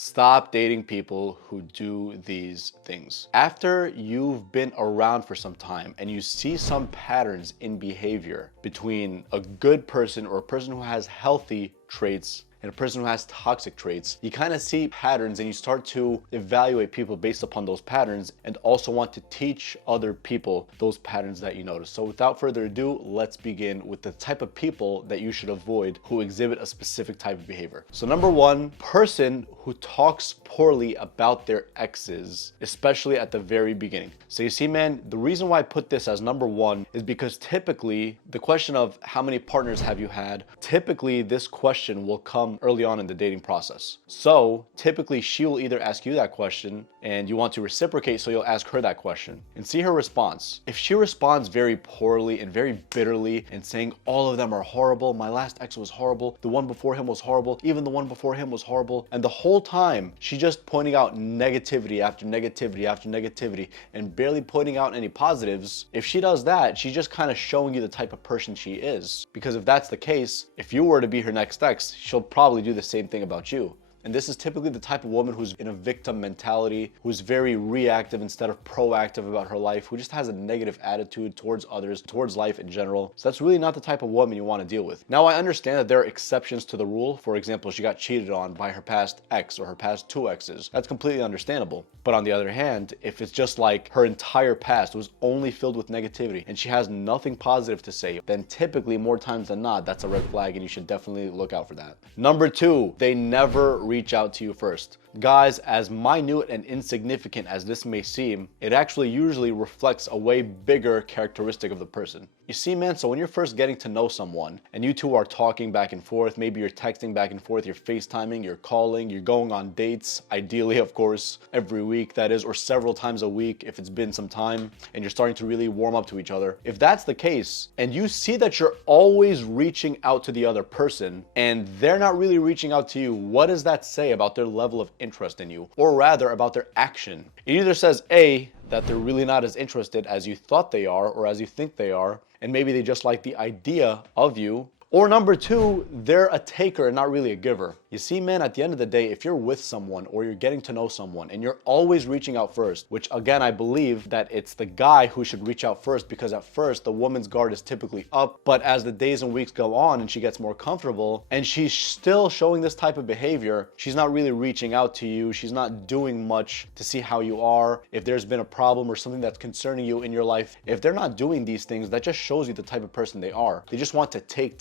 Stop dating people who do these things. After you've been around for some time and you see some patterns in behavior between a good person or a person who has healthy traits and a person who has toxic traits, you kind of see patterns and you start to evaluate people based upon those patterns and also want to teach other people those patterns that you notice. So without further ado, let's begin with the type of people that you should avoid who exhibit a specific type of behavior. So number one, person who talks poorly about their exes, especially at the very beginning. So you see, man, the reason why I put this as number one is because typically the question of how many partners have you had, typically this question will come early on in the dating process. So typically she will either ask you that question and you want to reciprocate, so you'll ask her that question and see her response. If she responds very poorly and very bitterly and saying all of them are horrible, my last ex was horrible, the one before him was horrible, even the one before him was horrible, and the whole time she's just pointing out negativity after negativity after negativity and barely pointing out any positives, if she does that, she's just kind of showing you the type of person she is. Because if that's the case, if you were to be her next ex, she'll probably do the same thing about you. And this is typically the type of woman who's in a victim mentality, who's very reactive instead of proactive about her life, who just has a negative attitude towards others, towards life in general. So that's really not the type of woman you want to deal with. Now, I understand that there are exceptions to the rule. For example, she got cheated on by her past ex or her past two exes. That's completely understandable. But on the other hand, if it's just like her entire past was only filled with negativity and she has nothing positive to say, then typically more times than not, that's a red flag and you should definitely look out for that. Number two, they never reach out to you first. Guys, as minute and insignificant as this may seem, it actually usually reflects a way bigger characteristic of the person. You see, man, so when you're first getting to know someone and you two are talking back and forth, maybe you're texting back and forth, you're FaceTiming, you're calling, you're going on dates, ideally, of course, every week, that is, or several times a week if it's been some time and you're starting to really warm up to each other. If that's the case and you see that you're always reaching out to the other person and they're not really reaching out to you, what does that say about their level of interest in you, or rather about their action? It either says A, that they're really not as interested as you thought they are or as you think they are, and maybe they just like the idea of you, or number two, they're a taker and not really a giver. You see, man, at the end of the day, if you're with someone or you're getting to know someone and you're always reaching out first, which again, I believe that it's the guy who should reach out first, because at first the woman's guard is typically up, but as the days and weeks go on and she gets more comfortable and she's still showing this type of behavior, she's not really reaching out to you. She's not doing much to see how you are. If there's been a problem or something that's concerning you in your life, if they're not doing these things, that just shows you the type of person they are. They just want to take.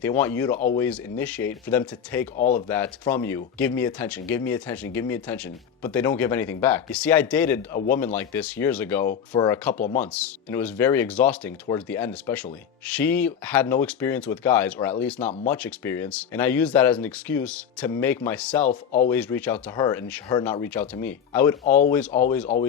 They want you to always initiate for them to take all of that from you. Give me attention, give me attention, give me attention. But they don't give anything back. You see, I dated a woman like this years ago for a couple of months, and it was very exhausting towards the end especially. She had no experience with guys, or at least not much experience, and I used that as an excuse to make myself always reach out to her and her not reach out to me. I would always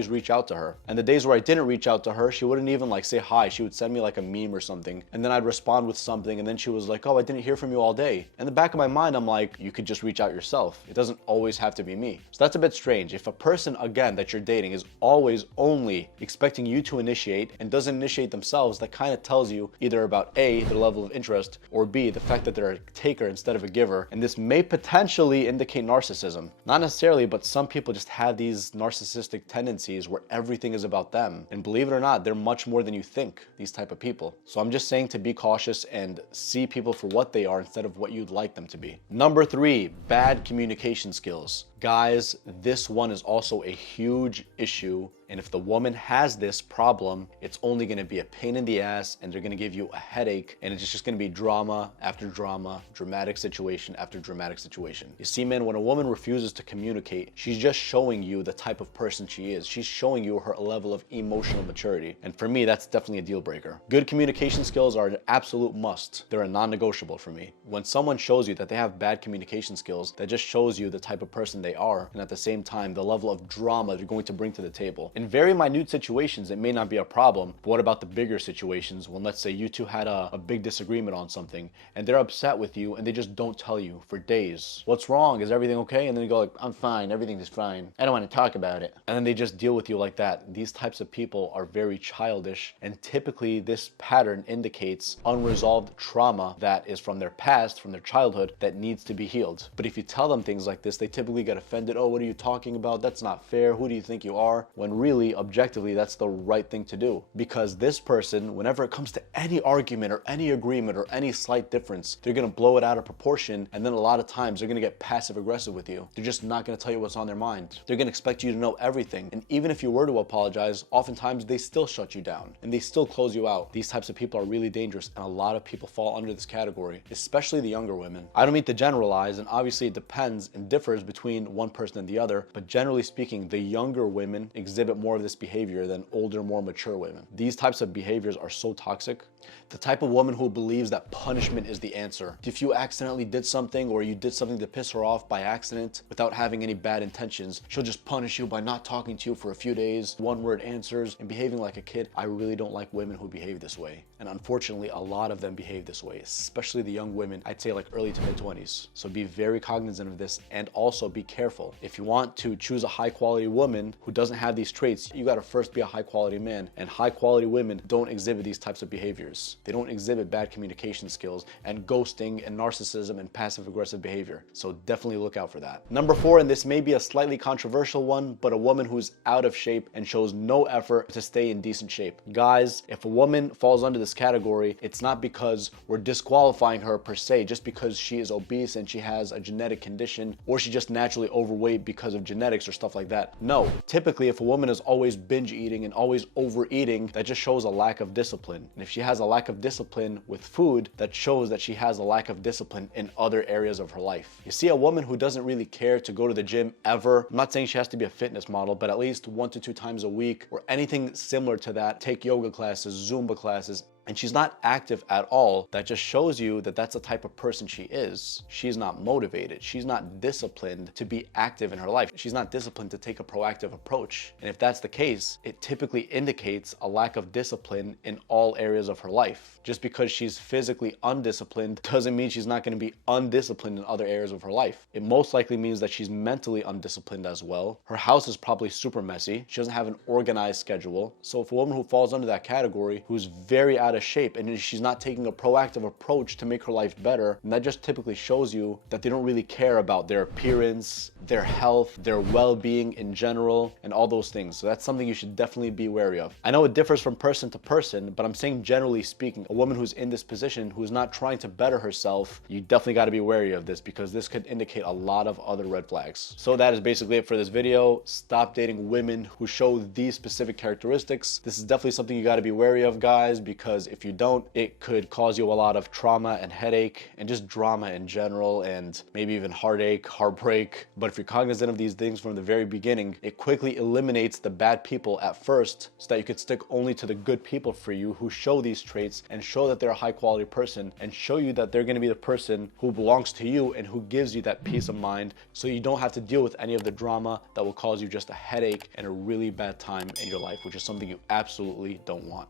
reach out to her. And the days where I didn't reach out to her, she wouldn't even like say hi. She would send me like a meme or something, and then I'd respond with something, and then she was like, oh, I didn't hear from you all day. In the back of my mind, I'm like, you could just reach out yourself. It doesn't always have to be me. So that's a bit strange. If a person, again, that you're dating is always only expecting you to initiate and doesn't initiate themselves, that kind of tells you either about A, their level of interest, or B, the fact that they're a taker instead of a giver. And this may potentially indicate narcissism. Not necessarily, but some people just have these narcissistic tendencies where everything is about them. And believe it or not, they're much more than you think, these type of people. So I'm just saying to be cautious and see people for what they are instead of what you'd like them to be. Number three, bad communication skills. Guys, this one is also a huge issue. And if the woman has this problem, it's only going to be a pain in the ass and they're going to give you a headache, and it's just going to be drama after drama, dramatic situation after dramatic situation. You see, man, when a woman refuses to communicate, she's just showing you the type of person she is. She's showing you her level of emotional maturity. And for me, that's definitely a deal breaker. Good communication skills are an absolute must. They're a non-negotiable for me. When someone shows you that they have bad communication skills, that just shows you the type of person they are, and at the same time, the level of drama they're going to bring to the table. In very minute situations, it may not be a problem, but what about the bigger situations when, let's say, you two had a big disagreement on something and they're upset with you and they just don't tell you for days. What's wrong? Is everything okay? And then you go like, I'm fine, everything is fine. I don't want to talk about it. And then they just deal with you like that. These types of people are very childish, and typically this pattern indicates unresolved trauma that is from their past, from their childhood, that needs to be healed. But if you tell them things like this, they typically get offended. Oh, what are you talking about? That's not fair. Who do you think you are? When really, objectively, that's the right thing to do. Because this person, whenever it comes to any argument or any agreement or any slight difference, they're gonna blow it out of proportion, and then a lot of times they're gonna get passive aggressive with you. They're just not gonna tell you what's on their mind. They're gonna expect you to know everything. And even if you were to apologize, oftentimes they still shut you down and they still close you out. These types of people are really dangerous, and a lot of people fall under this category, especially the younger women. I don't mean to generalize, and obviously it depends and differs between one person and the other, but generally speaking, the younger women exhibit more of this behavior than older, more mature women. These types of behaviors are so toxic. The type of woman who believes that punishment is the answer. If you accidentally did something, or you did something to piss her off by accident without having any bad intentions, she'll just punish you by not talking to you for a few days, one-word answers, and behaving like a kid. I really don't like women who behave this way. And unfortunately, a lot of them behave this way, especially the young women, I'd say like early to mid-20s. So be very cognizant of this, and also be careful. If you want to choose a high-quality woman who doesn't have these traits, you gotta first be a high-quality man. And high-quality women don't exhibit these types of behaviors. They don't exhibit bad communication skills and ghosting and narcissism and passive-aggressive behavior. So definitely look out for that. Number 4, and this may be a slightly controversial one, but a woman who's out of shape and shows no effort to stay in decent shape. Guys, if a woman falls under this category, it's not because we're disqualifying her per se, just because she is obese and she has a genetic condition, or she's just naturally overweight because of genetics or stuff like that. No, typically if a woman is always binge eating and always overeating, that just shows a lack of discipline. And if she has a lack of discipline with food, that shows that she has a lack of discipline in other areas of her life. You see, a woman who doesn't really care to go to the gym ever, I'm not saying she has to be a fitness model, but at least 1 to 2 times a week or anything similar to that, take yoga classes, Zumba classes, and she's not active at all, that just shows you that that's the type of person she is. She's not motivated. She's not disciplined to be active in her life. She's not disciplined to take a proactive approach. And if that's the case, it typically indicates a lack of discipline in all areas of her life. Just because she's physically undisciplined doesn't mean she's not going to be undisciplined in other areas of her life. It most likely means that she's mentally undisciplined as well. Her house is probably super messy. She doesn't have an organized schedule. So if a woman who falls under that category, who's very out of shape, and she's not taking a proactive approach to make her life better, and that just typically shows you that they don't really care about their appearance, their health, their well-being in general, and all those things. So that's something you should definitely be wary of. I know it differs from person to person, but I'm saying generally speaking, a woman who's in this position, who's not trying to better herself, you definitely got to be wary of this, because this could indicate a lot of other red flags. So that is basically it for this video. Stop dating women who show these specific characteristics. This is definitely something you got to be wary of, guys, because if you don't, it could cause you a lot of trauma and headache and just drama in general, and maybe even heartache, heartbreak. But if you're cognizant of these things from the very beginning, it quickly eliminates the bad people at first, so that you could stick only to the good people for you who show these traits and show that they're a high quality person, and show you that they're going to be the person who belongs to you and who gives you that peace of mind, so you don't have to deal with any of the drama that will cause you just a headache and a really bad time in your life, which is something you absolutely don't want.